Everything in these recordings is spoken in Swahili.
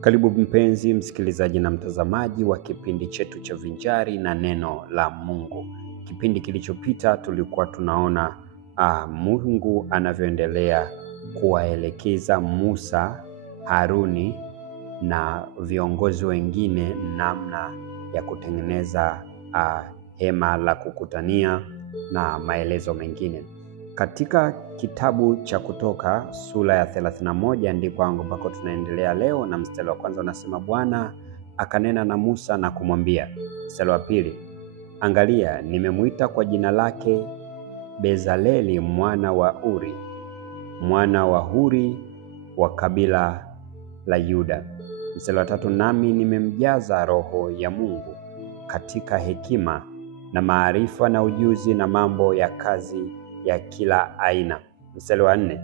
Karibu mpenzi msikilizaji na mtazamaji wa kipindi chetu cha Vinjari na Neno la Mungu. Kipindi kilichopita tulikuwa tunaona Mungu anavyoendelea kuwaelekeza Musa, Haruni na viongozi wengine namna ya kutengeneza hema la kukutania na maelezo mengine. Katika kitabu cha Kutoka sura ya 31 ndipo ambako tunaendelea leo, na mstari wa kwanza unasema, Bwana akanena na Musa na kumwambia. Mstari wa pili, angalia, nimemuita kwa jina lake Bezaleli mwana wa Uri, mwana wa Huri wa kabila la Yuda. Mstari wa tatu, nami nimemjaza roho ya Mungu katika hekima na maarifa na ujuzi na mambo ya kazi ya kila aina. Mstari wa 4,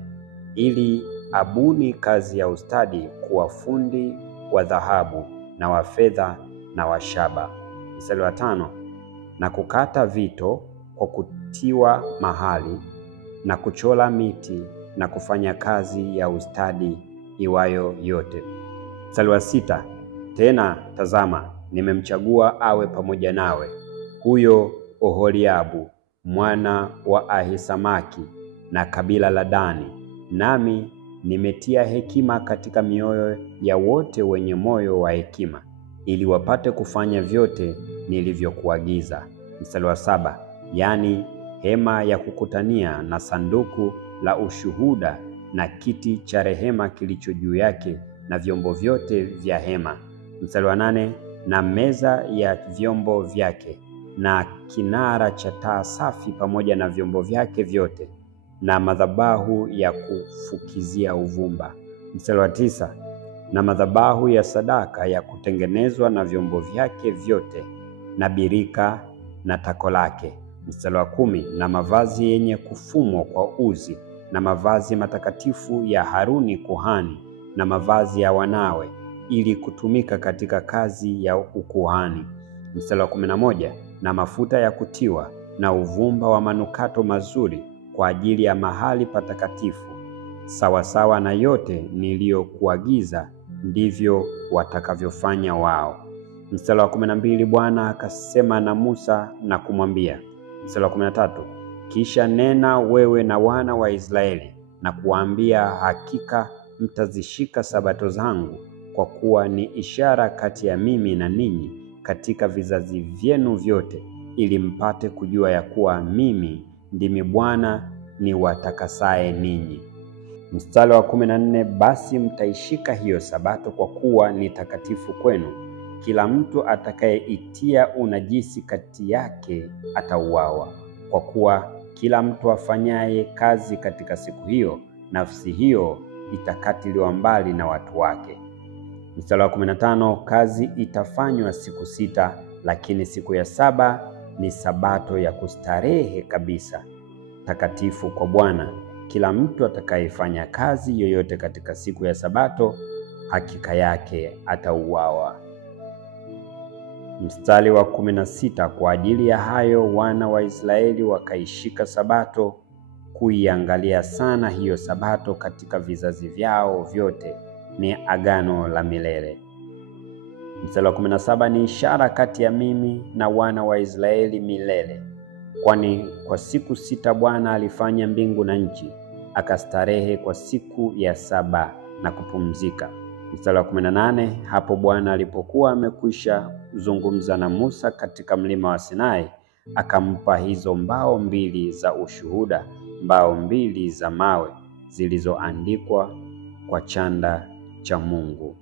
ili abuni kazi ya ustadi, kuwa fundi wa dhahabu na wa fedha na wa shaba. Mstari wa 5, na kukata vito kwa kutiwa mahali na kuchola miti na kufanya kazi ya ustadi iwayo yote. Mstari wa 6, tena tazama, nimemchagua awe pamoja nawe huyo Oholiabu mwana wa Ahisamaki na kabila la Dani, nami nimetia hekima katika mioyo ya wote wenye moyo wa hekima, ili wapate kufanya vyote nilivyokuagiza. Mstari wa 7, yani hema ya kukutania na sanduku la ushuhuda na kiti cha rehema kilicho juu yake na vyombo vyote vya hema. Mstari wa 8, na meza ya vyombo vyake na kinara cha taa safi pamoja na vyombo vyake vyote na madhabahu ya kufukizia uvumba. Mstari wa 9, na madhabahu ya sadaka ya kutengenezwa na vyombo vyake vyote na birika na tako lake. Mstari wa 10, na mavazi yenye kufumwa kwa uzi na mavazi matakatifu ya Haruni kuhani na mavazi ya wanawe ili kutumika katika kazi ya ukuhani. Mstari wa 11, na mafuta ya kutiwa na uvumba wa manukato mazuri kwa ajili ya mahali patakatifu, sawasawa na yote niliyokuagiza ndivyo watakavyofanya wao. Mstari wa 12, Bwana akasema na Musa na kumwambia. Mstari wa 13, kisha nena wewe na wana wa Israeli na kuwaambia, hakika mtazishika sabato zangu, kwa kuwa ni ishara kati ya mimi na ninyi katika vizazi vyenu vyote, ili mpate kujua ya kuwa mimi ndimi Bwana niwatakasaye ninyi. Mstari wa 14, basi mtaishika hiyo sabato kwa kuwa ni takatifu kwenu. Kila mtu atakayeitia unajisi kati yake atauawa, kwa kuwa kila mtu afanyaye kazi katika siku hiyo, nafsi hiyo itakatiliwa mbali na watu wake. Mstari wa 15, kazi itafanywa siku 6, lakini siku ya 7 ni sabato ya kustarehe kabisa, takatifu kwa Bwana. Kila mtu atakayefanya kazi yoyote katika siku ya sabato, hakika yake atauawa. Mstari wa 16, kwa ajili ya hayo wana wa Israeli wakaishika sabato, kuiangalia sana hiyo sabato katika vizazi vyao vyote, ni agano la milele. Mstari wa 17, ni ishara kati ya mimi na wana wa Israeli milele, kwani kwa siku 6 Bwana alifanya mbingu na nchi, akastarehe kwa siku ya 7 na kupumzika. Mstari wa 18, hapo Bwana alipokuwa amekwisha zungumza na Musa katika mlima wa Sinai, akampa hizo mbao 2 za ushuhuda, mbao 2 za mawe zilizoandikwa kwa chanda cha Mungu.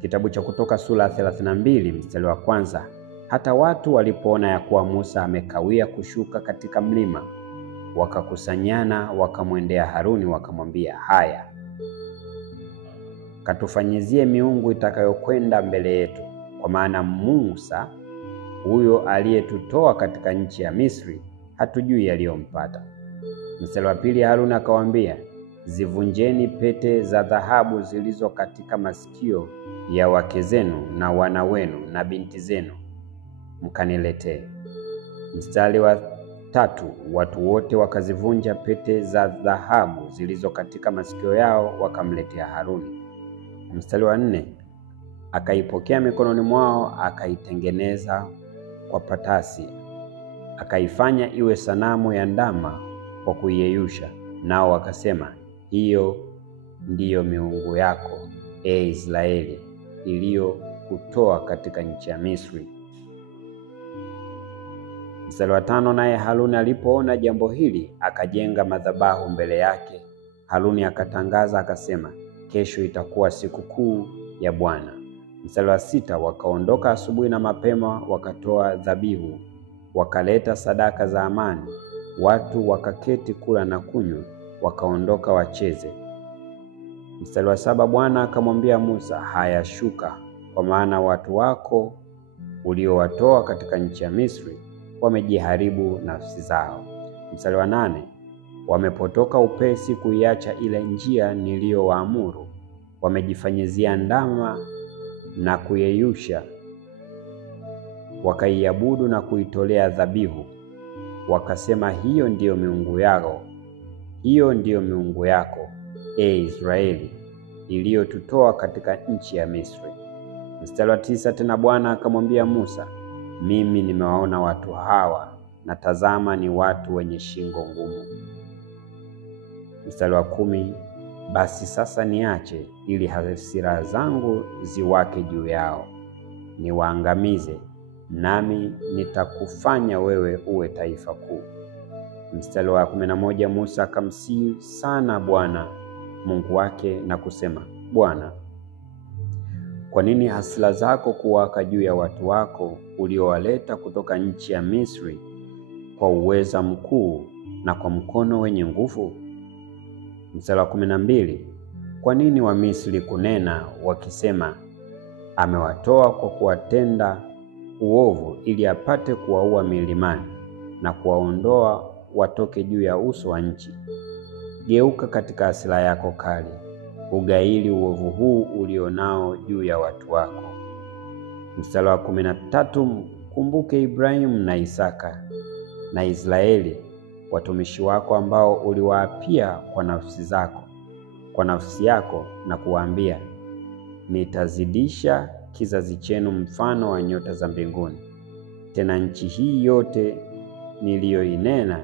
Kitabu cha Kutoka sura ya 32 mstari wa 1, hata watu walipoona ya kuwa Musa amekawia kushuka katika mlima, wakakusanyana wakamwendea Haruni wakamwambia, haya, katufanyizie miungu itakayokwenda mbele yetu, kwa maana Musa huyo aliyetutoa katika nchi ya Misri hatujui yaliyompata. Mstari wa 2, Haruni akawaambia, zivunjeni pete za dhahabu zilizo katika masikio ya wake zenu na wana wenu na binti zenu, mkaniletee. Mstari wa 3, watu wote wakazivunja pete za dhahabu zilizo katika masikio yao wakamletea Haruni. Mstari wa 4, akaipokea mikononi mwao, akaitengeneza kwa patasi, akaifanya iwe sanamu ya ndama kwa kuiyeyusha. Nao wakasema, hiyo ndiyo miungu yako, Israeli, iliyokutoa katika nchi ya Misri. Mstari wa 5, naye Haruni alipoona jambo hili, akajenga madhabahu mbele yake. Haruni akatangaza akasema, kesho itakuwa sikukuu ya Bwana. Mstari wa 6, wakaondoka asubuhi na mapema, wakatoa dhabihu, wakaleta sadaka za amani. Watu wakaketi kula na kunywa, wakaondoka wacheze. Mstari wa 7, Bwana akamwambia Musa, haya shuka, kwa maana watu wako uliowatoa katika nchi ya Misri wamejiharibu nafsi zao. Mstari wa 8, wamepotoka upesi kuiacha ile njia niliyowaamuru, wamejifanyizia ndama na kuyeyusha, wakaiabudu na kuitolea dhabihu. Wakasema, hiyo ndiyo miungu yao, hiyo ndiyo miungu yako, Israeli, iliyotutoa katika nchi ya Misri. Mstari wa 9, tena Bwana akamwambia Musa, mimi nimewaona watu hawa, na tazama ni watu wenye shingo ngumu. Mstari wa 10, basi sasa niache, ili hasira zangu ziwake juu yao, niwaangamize, nami nitakufanya wewe uwe taifa kuu. Mstari wa 11, Musa akamsihi sana Bwana Mungu wake na kusema, Bwana, kwa nini hasira zako kuwaka juu ya watu wako uliowaleta kutoka nchi ya Misri kwa uweza mkuu na kwa mkono wenye nguvu? Mstari wa 12, kwa nini Wamisri kunena wakisema, amewatoa kwa kuwatenda uovu ili apate kuwaua milimani na kuwaondoa watoke juu ya uso wa nchi? Geuka katika hasira yako kali, ugaili uovu huu ulionao juu ya watu wako. Mstari wa 13, kumbuke Ibrahimu na Isaka na Israeli watumishi wako, ambao uliwaapia kwa nafsi yako na kuwaambia, nitazidisha kizazi chenu mfano wa nyota za mbinguni. Tena nchi hii yote niliyoinena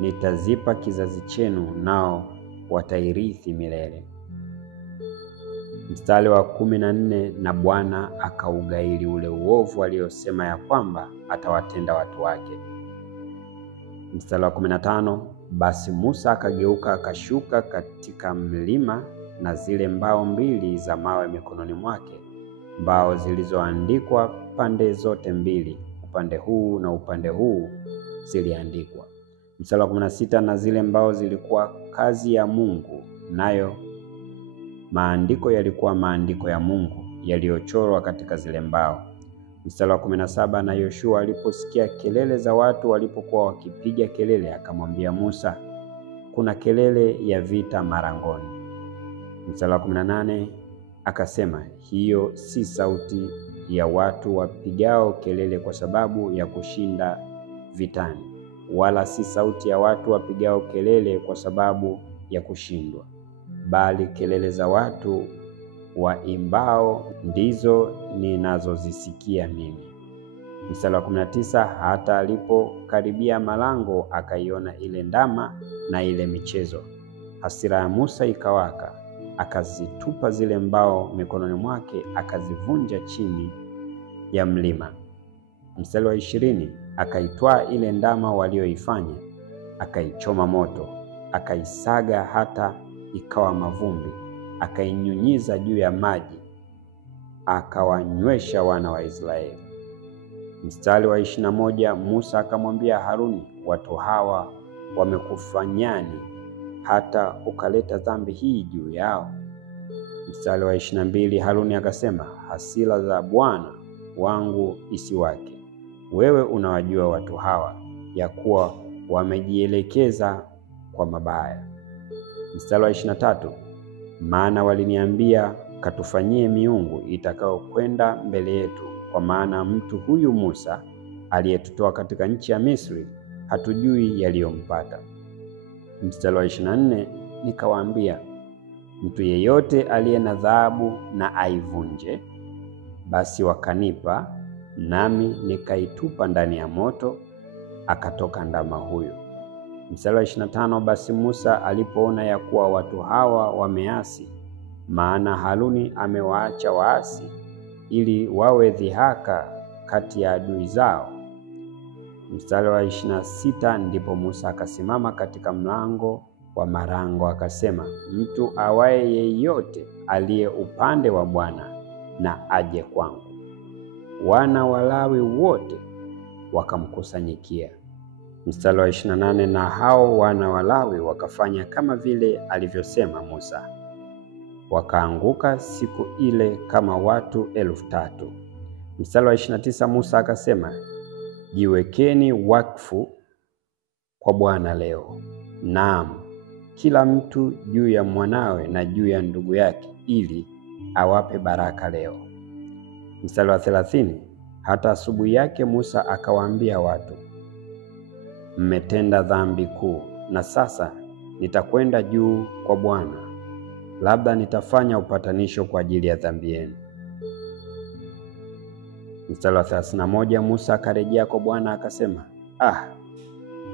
nitazipa kizazi chenu, nao watairithi milele. Mstari wa 14, na Bwana akaugaili ule uovu aliosema ya kwamba atawatenda watu wake. Mstari wa 15, basi Musa akageuka akashuka katika mlima na zile mbao 2 za mawe mikononi mwake, mbao zilizoandikwa pande zote 2, upande huu na upande huu ziliandikwa. Mstari wa 16, na zile mbao zilikuwa kazi ya Mungu, nayo maandiko yalikuwa maandiko ya Mungu yaliyochorwa katika zile mbao. Mstari wa 17, na Yoshua aliposikia kelele za watu walipokuwa wakipiga kelele, akamwambia Musa, kuna kelele ya vita marangoni. Mstari wa 18, akasema, hiyo si sauti ya watu wapigao kelele kwa sababu ya kushinda vitani, wala si sauti ya watu wapigao kelele kwa sababu ya kushindwa, bali kelele za watu waimbao ndizo ninazozisikia mimi. Mstari wa 19, hata alipokaribia malango akaiona ile ndama na ile michezo, hasira ya Musa ikawaka, akazitupa zile mbao mikononi mwake, akazivunja chini ya mlima. Mstari wa 20, akaitwaa ile ndama walioifanya, akaichoma moto, akaisaga hata ikawa mavumbi, akainyunyiza juu ya maji, akawanywesha wana wa Israeli. Mstari wa 21, Musa akamwambia Haruni, watu hawa wamekufanyani hata ukaleta dhambi hii juu yao? Mstari wa 22, Haruni akasema, hasira za Bwana wangu isiwake. Wewe unawajua watu hawa, ya kuwa wamejielekeza kwa mabaya. Mstari wa 23, maana waliniambia, katufanyie miungu itakayokwenda mbele yetu, kwa maana mtu huyu Musa aliyetutoa katika nchi ya Misri hatujui yaliyompata. Mstari wa 24, nikawaambia, mtu yeyote aliye na dhahabu na aivunje. Basi wakanipa, nami nikaitupa ndani ya moto, akatoka ndama huyo. Mstari wa 25, basi Musa alipoona ya kuwa watu hawa wameasi, maana Haruni amewaacha waasi ili wawe dhihaka kati ya adui zao. Mstari wa 26, ndipo Musa akasimama katika mlango wa malango akasema, mtu awaye yeyote aliye upande wa Bwana na aje kwangu. Wana wa Lawi wote wakamkusanyikia. Mstari wa 28, na hao wana wa Lawi wakafanya kama vile alivyosema Musa, wakaanguka siku ile kama watu 3,000. Mstari wa 29, Musa akasema, jiwekeni wakfu kwa Bwana leo, naam, kila mtu juu ya mwanawe na juu ya ndugu yake, ili awape baraka leo. Mstari wa 30, hata asubuhi yake Musa akawaambia watu, mmetenda dhambi kuu, na sasa nitakwenda juu kwa Bwana, labda nitafanya upatanisho kwa ajili ya dhambi yenu. Mstari wa 31, Musa akarejea kwa Bwana akasema,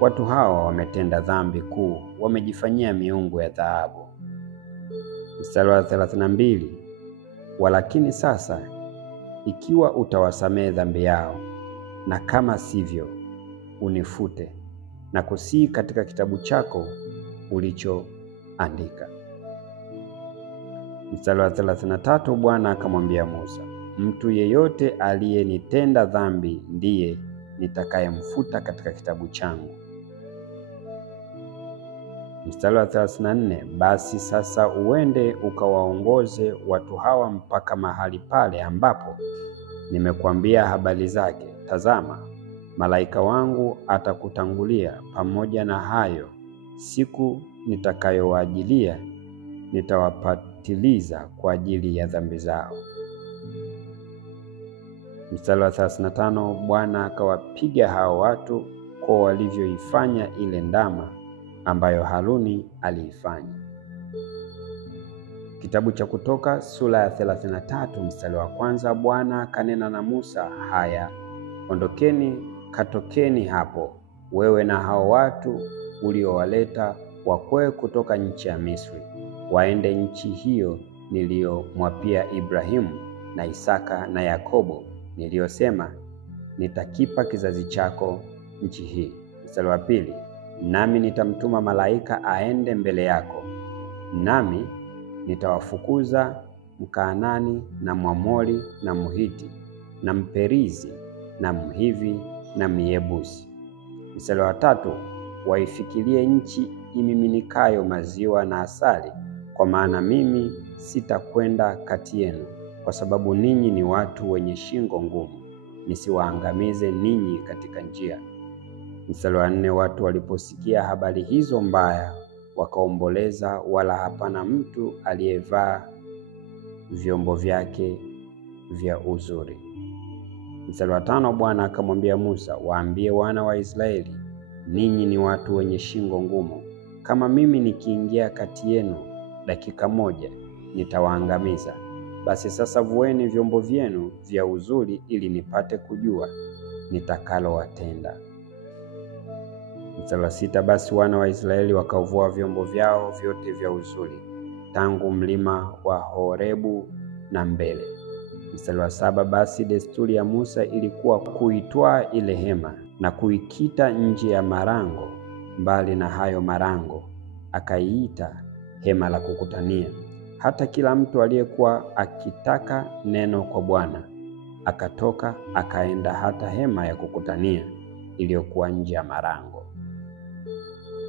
watu hawa wametenda dhambi kuu, wamejifanyia miungu ya dhahabu. Mstari wa 32, walakini sasa ikiwa utawasamehe dhambi yao, na kama sivyo unifute na kusihi katika kitabu chako ulichoandika. Mstari wa 33, Bwana akamwambia Musa, mtu yeyote aliyenitenda dhambi ndiye nitakayemfuta katika kitabu changu. Mstari wa 34, basi sasa uende ukawaongoze watu hawa mpaka mahali pale ambapo nimekuambia habari zake. Tazama, malaika wangu atakutangulia. Pamoja na hayo, siku nitakayowaajilia nitawapatiliza kwa ajili ya dhambi zao. Mstari wa 35, Bwana akawapiga hao watu kwa walivyoifanya ile ndama ambayo Haruni aliifanya. Kitabu cha Kutoka sura ya 33 mstari wa 1, Bwana akanena na Musa, haya, ondokeni, katokeni hapo, wewe na hao watu uliowaleta wakwee kutoka nchi ya Misri, waende nchi hiyo niliyomwapia Ibrahimu na Isaka na Yakobo, niliyosema nitakipa kizazi chako nchi hii. Mstari wa 2, nami nitamtuma malaika aende mbele yako, nami nitawafukuza Mkaanani na Mwamori na Mhiti na Mperizi na Mhivi na Myebusi. Mstari wa 3, waifikirie nchi imiminikayo maziwa na asali, kwa maana mimi sitakwenda kati yenu, kwa sababu ninyi ni watu wenye shingo ngumu, nisiwaangamize ninyi katika njia. Mstari wa 4, watu waliposikia habari hizo mbaya wakaomboleza, wala hapana mtu aliyevaa vyombo vyake vya uzuri. Mstari wa 5, Bwana akamwambia Musa, waambie wana wa Israeli, ninyi ni watu wenye shingo ngumu. Kama mimi nikiingia kati yenu dakika moja, nitawaangamiza. Basi sasa vueni vyombo vyenu vya uzuri, ili nipate kujua nitakalowatenda. Mstari wa 6, basi wana wa Israeli wakavua vyombo vyao vyote vya uzuri tangu mlima wa Horebu na mbele. Mstari wa 7, basi desturi ya Musa ilikuwa kuitwaa ile hema na kuikita nje ya marango, mbali na hayo marango akaiita hema la kukutania. Hata kila mtu aliyekuwa akitaka neno kwa Bwana akatoka akaenda hata hema ya kukutania iliyokuwa nje ya marango.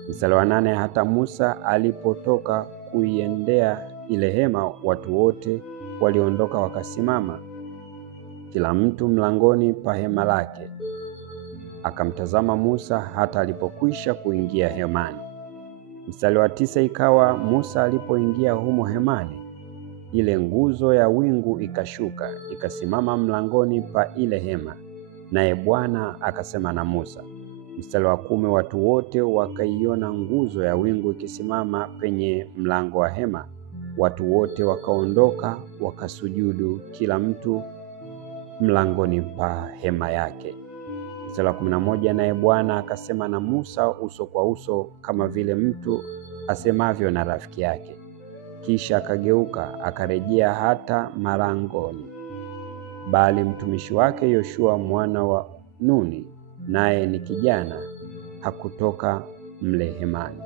Mstari wa 8, hata Musa alipotoka kuiendea ile hema, watu wote waliondoka wakasimama, kila mtu mlangoni pa hema lake. Akamtazama Musa hata alipokwisha kuingia hemani. Mstari wa 9, ikawa Musa alipoingia humo hemani, ile nguzo ya wingu ikashuka ikasimama mlangoni pa ile hema, naye Bwana akasema na Musa. Mstari wa 10, watu wote wakaiona nguzo ya wingu ikisimama penye mlango wa hema, Watu wote wakaondoka wakasujudu, kila mtu mlangoni pa hema yake. Mstari wa 11, naye Bwana akasema na Musa uso kwa uso, kama vile mtu asemavyo na rafiki yake. Kisha akageuka akarejea hata malangoni, bali mtumishi wake Yoshua mwana wa Nuni, naye ni kijana, hakutoka mle hemani.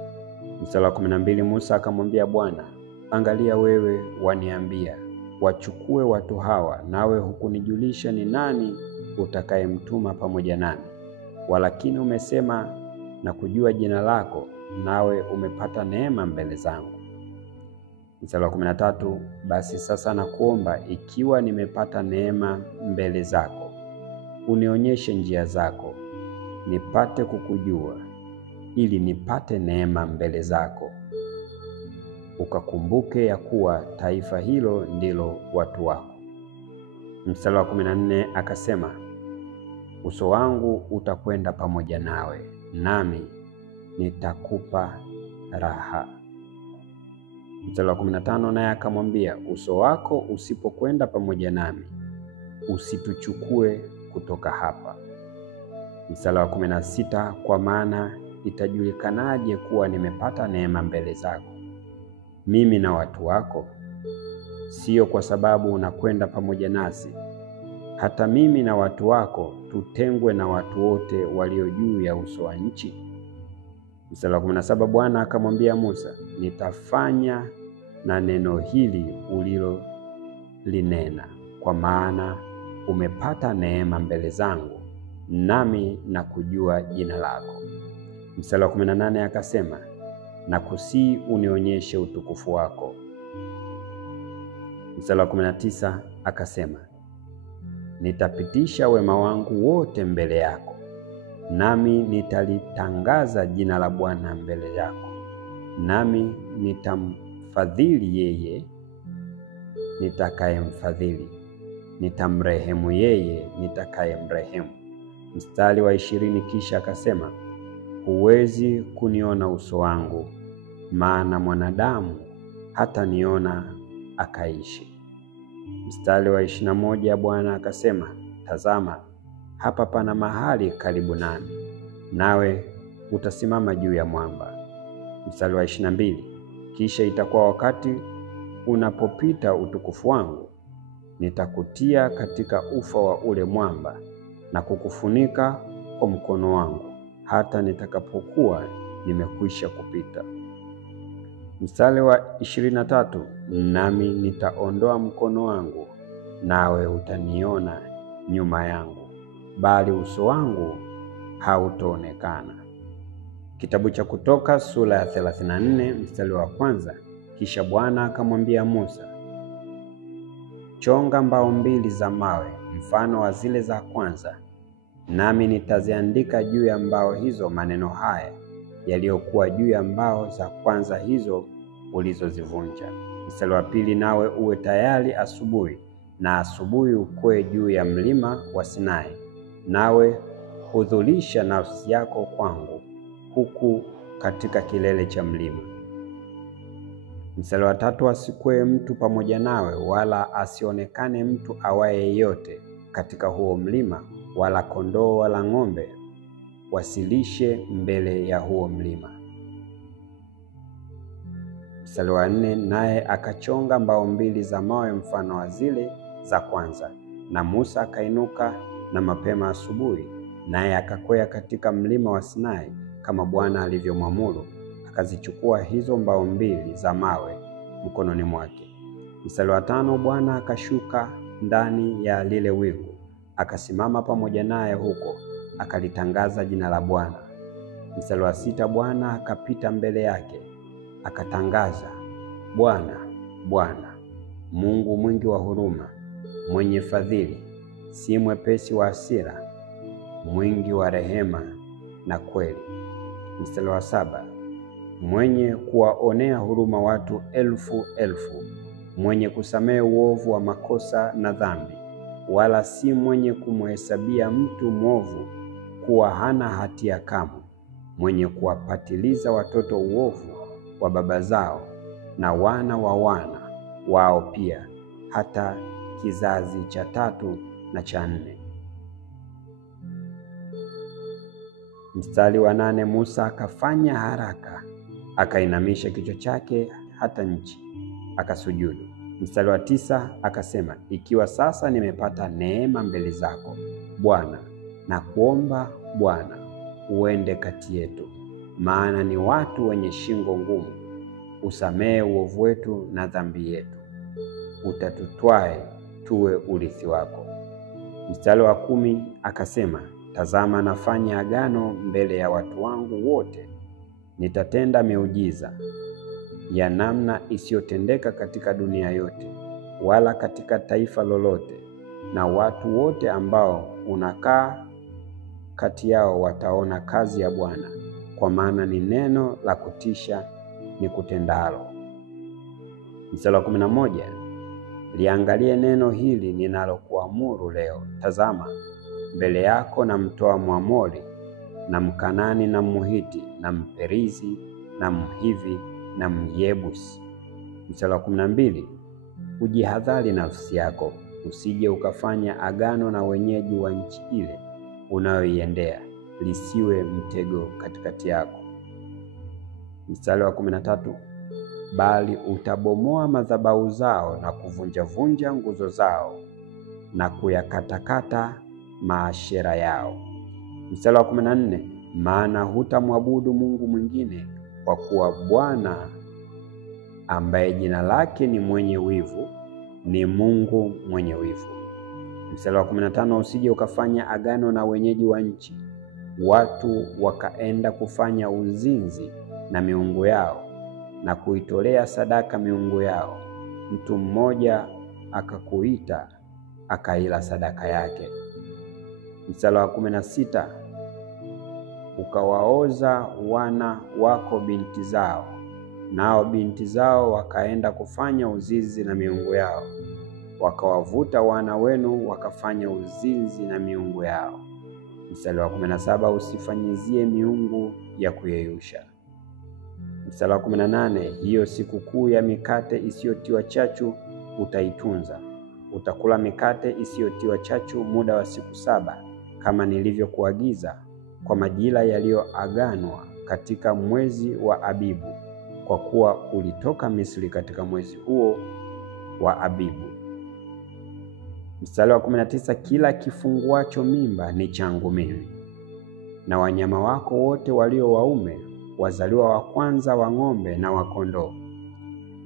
Mstari wa 12, Musa akamwambia Bwana, angalia, wewe waniambia wachukue watu hawa, nawe hukunijulisha ni nani utakayemtuma pamoja nami. Walakini umesema na kujua jina lako, nawe umepata neema mbele zangu. Mstari wa 13, basi sasa nakuomba, ikiwa nimepata neema mbele zako, unionyeshe njia zako, nipate kukujua, ili nipate neema mbele zako, ukakumbuke ya kuwa taifa hilo ndilo watu wako. Mstari wa 14 akasema, uso wangu utakwenda pamoja nawe, nami nitakupa raha. Mstari wa 15, naye akamwambia, uso wako usipokwenda pamoja nami, usituchukue kutoka hapa. Mstari wa 16, kwa maana itajulikanaje kuwa nimepata neema mbele zako, mimi na watu wako? Sio kwa sababu unakwenda pamoja nasi, hata mimi na watu wako tutengwe na watu wote walio juu ya uso wa nchi. Mstari wa 17, Bwana akamwambia Musa, nitafanya na neno hili ulilolinena, kwa maana umepata neema mbele zangu, nami na kujua jina lako. Mstari wa 18 akasema, nakusihi unionyeshe utukufu wako. Mstari wa 19 akasema, nitapitisha wema wangu wote mbele yako, nami nitalitangaza jina la Bwana mbele yako, nami nitamfadhili yeye nitakayemfadhili, nitamrehemu yeye nitakayemrehemu. Mstari wa 20, kisha akasema, huwezi kuniona uso wangu, maana mwanadamu hata niona akaishi. Mstari wa 21, Bwana akasema, tazama, hapa pana mahali karibu nami, nawe utasimama juu ya mwamba. Mstari wa 22, kisha itakuwa wakati unapopita utukufu wangu, nitakutia katika ufa wa ule mwamba na kukufunika kwa mkono wangu hata nitakapokuwa nimekwisha kupita. Mstari wa 23, nami nitaondoa mkono wangu, nawe utaniona nyuma yangu, bali uso wangu hautoonekana. Kitabu cha Kutoka sura ya 34 mstari wa 1. Kisha Bwana akamwambia Musa, chonga mbao 2 za mawe mfano wa zile za kwanza, nami nitaziandika juu ya mbao hizo maneno haya yaliyokuwa juu ya mbao za kwanza hizo ulizozivunja. Mstari wa 2, nawe uwe tayari asubuhi, na asubuhi ukwe juu ya mlima wa Sinai, nawe hudhurisha nafsi yako kwangu huku katika kilele cha mlima. Mstari wa 3, asikwe mtu pamoja nawe, wala asionekane mtu awaye yeyote katika huo mlima, wala kondoo wala ng'ombe wasilishe mbele ya huo mlima. Mstari wa 4, naye akachonga mbao 2 za mawe mfano wa zile za kwanza, na Musa akainuka na mapema asubuhi, naye akakwea katika mlima wa Sinai kama Bwana alivyomwamuru, akazichukua hizo mbao 2 za mawe mkononi mwake. Mstari wa 5, Bwana akashuka ndani ya lile wingu, akasimama pamoja naye huko, akalitangaza jina la Bwana. Mstari wa 6, Bwana akapita mbele yake, akatangaza, Bwana, Bwana, Mungu mwingi wa huruma, mwenye fadhili, si mwepesi wa hasira, mwingi wa rehema na kweli. Mstari wa 7, mwenye kuwaonea huruma watu 1000, mwenye kusamehe uovu wa makosa na dhambi, wala si mwenye kumhesabia mtu mwovu kuwa hana hatia kamwe, mwenye kuwapatiliza watoto uovu wa baba zao na wana wa wana, wao pia, hata kizazi cha 3 na cha 4. Mstari wa 8, Musa akafanya haraka, akainamisha kichwa chake hata nchi, akasujudu. Mstari wa 9 akasema, ikiwa sasa nimepata neema mbele zako Bwana, na kuomba Bwana uende kati yetu, maana ni watu wenye shingo ngumu. Usamehe uovu wetu na dhambi yetu, utatutwae tuwe urithi wako. Mstari wa 10 akasema, tazama nafanya agano mbele ya watu wangu wote, nitatenda miujiza ya namna isiyotendeka katika dunia yote, wala katika taifa lolote, na watu wote ambao unakaa kati yao wataona kazi ya Bwana, kwa maana ni neno la kutisha ni kutendalo. Mstari wa 11, liangalie neno hili ninalokuamuru leo. Tazama, mbele yako namtoa Mwamori na Mkanani na Mhiti na Mperizi na Mhivi na Myebusi. Mstari wa 12, ujihadhari nafsi yako, usije ukafanya agano na wenyeji wa nchi ile unayoiendea, lisiwe mtego katikati yako. Mstari wa 13, bali utabomoa madhabahu zao na kuvunja nguzo zao na kuyakatakata maashera yao. Mstari wa 14, maana hutamwabudu Mungu mwingine, kwa kuwa Bwana ambaye jina lake ni mwenye wivu ni Mungu mwenye wivu. Mstari wa 15, usije ukafanya agano na wenyeji wa nchi, watu wakaenda kufanya uzinzi na miungu yao na kuitolea sadaka miungu yao, mtu mmoja akakuita akaila sadaka yake. Mstari wa 16, ukawaoza wana wako binti zao, nao binti zao wakaenda kufanya uzinzi na miungu yao, wakawavuta wana wenu wakafanya uzinzi na miungu yao. Mstari wa 17, usifanyizie miungu ya kuyeyusha. Mstari wa 18, hiyo sikukuu ya mikate isiyotiwa chachu utaitunza. Utakula mikate isiyotiwa chachu muda wa siku 7 kama nilivyokuagiza, kwa majira yaliyoaganwa katika mwezi wa Abibu, kwa kuwa ulitoka Misri katika mwezi huo wa Abibu. Mstari wa 19, kila kifunguacho mimba ni changu mimi, na wanyama wako wote walio waume, wazaliwa wa kwanza wa ng'ombe na wa kondoo.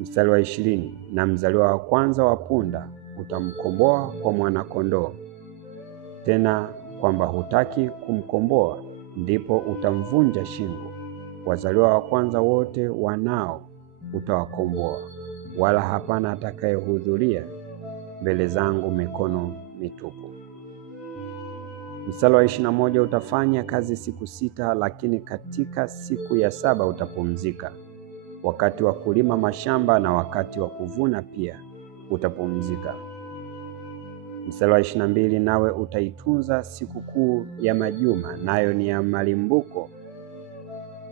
Mstari wa 20, na mzaliwa wa kwanza wa punda utamkomboa kwa mwana kondoo, tena kwamba hutaki kumkomboa, ndipo utamvunja shingo. Wazaliwa wa kwanza wote wanao utawakomboa, wala hapana atakayehudhuria mbele zangu mikono mitupu. Mstari wa 21, utafanya kazi siku 6, lakini katika siku ya 7 utapumzika. Wakati wa kulima mashamba na wakati wa kuvuna pia utapumzika. Mstari wa 22, nawe utaitunza sikukuu ya majuma, nayo ni ya malimbuko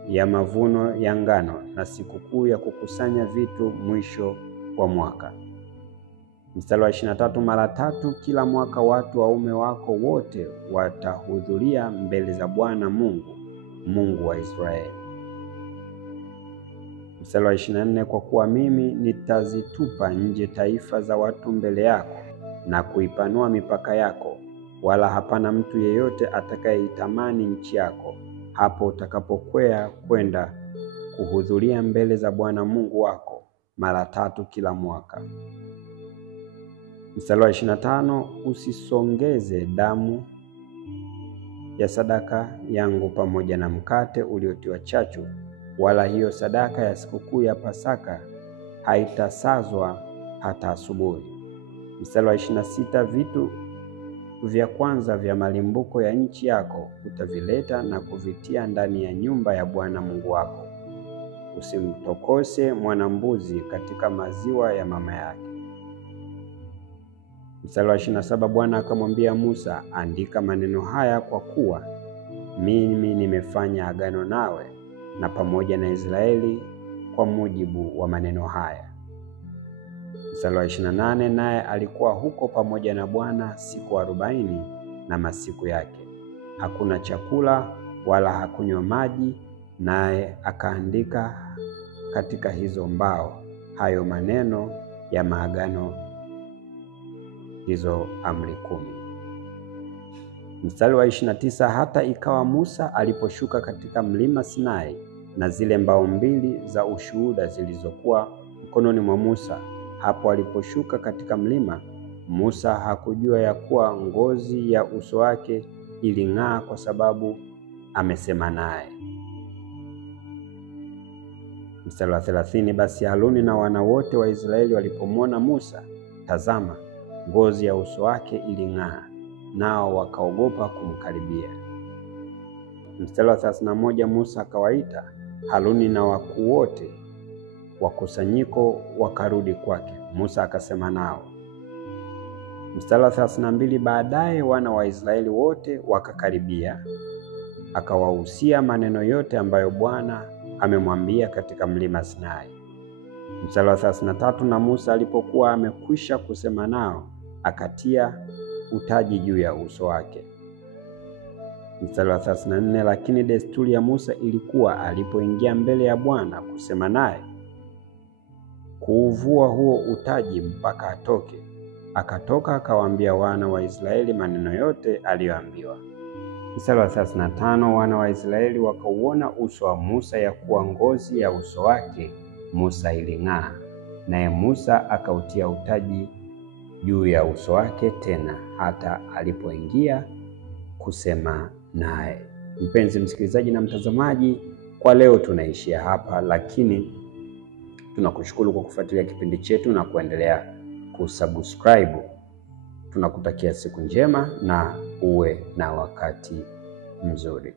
ya mavuno ya ngano, na sikukuu ya kukusanya vitu mwisho wa mwaka. Mstari wa 23, mara 3 kila mwaka watu waume wako wote watahudhuria mbele za Bwana Mungu wa Israeli. Mstari wa 24, kwa kuwa mimi nitazitupa nje taifa za watu mbele yako na kuipanua mipaka yako, wala hapana mtu yeyote atakayeitamani nchi yako, hapo utakapokwea kwenda kuhudhuria mbele za Bwana Mungu wako mara 3 kila mwaka. Mstari wa 25, usisongeze damu ya sadaka yangu pamoja na mkate uliotiwa chachu, wala hiyo sadaka ya sikukuu ya Pasaka haitasazwa hata asubuhi. Mstari wa 26, vitu vya kwanza vya malimbuko ya nchi yako utavileta na kuvitia ndani ya nyumba ya Bwana Mungu wako. Usimtokose mwanambuzi katika maziwa ya mama yake. Mstari wa 27, Bwana akamwambia Musa, andika maneno haya, kwa kuwa mimi nimefanya agano nawe na pamoja na Israeli kwa mujibu wa maneno haya. Mstari wa 28, naye alikuwa huko pamoja na Bwana siku 40 na masiku yake, hakuna chakula wala hakunywa maji, naye akaandika katika hizo mbao hayo maneno ya maagano, hizo amri 10. Mstari wa 29, hata ikawa Musa aliposhuka katika mlima Sinai na zile mbao 2 za ushuhuda zilizokuwa mkononi mwa Musa, hapo aliposhuka katika mlima, Musa hakujua ya kuwa ngozi ya uso wake iling'aa kwa sababu amesema naye. Mstari wa 30, basi Haruni na wana wote wa Israeli walipomwona Musa, tazama, ngozi ya uso wake iling'aa, nao wakaogopa kumkaribia. Mstari wa 31, Musa akawaita Haruni na wakuu wote wa kusanyiko wakarudi kwake. Musa akasema nao. Mstari wa 32, baadaye wana wa Israeli wote wakakaribia, akawahusia maneno yote ambayo Bwana amemwambia katika mlima Sinai. Mstari wa 33, na Musa alipokuwa amekwisha kusema nao, akatia utaji juu ya uso wake. Mstari wa 34, lakini desturi ya Musa ilikuwa alipoingia mbele ya Bwana kusema naye, kuuvua huo utaji mpaka atoke. Akatoka akawaambia wana wa Israeli maneno yote aliyoambiwa. Mstari wa 35, wana wa Israeli wakauona uso wa Musa ya kuwa ngozi ya uso wake Musa iling'aa, naye Musa akautia utaji juu ya uso wake tena hata alipoingia kusema naye. Mpenzi msikilizaji na mtazamaji, kwa leo tunaishia hapa, lakini tunakushukuru kwa kufuatilia kipindi chetu na kuendelea kusubscribe. Tunakutakia siku njema na uwe na wakati mzuri.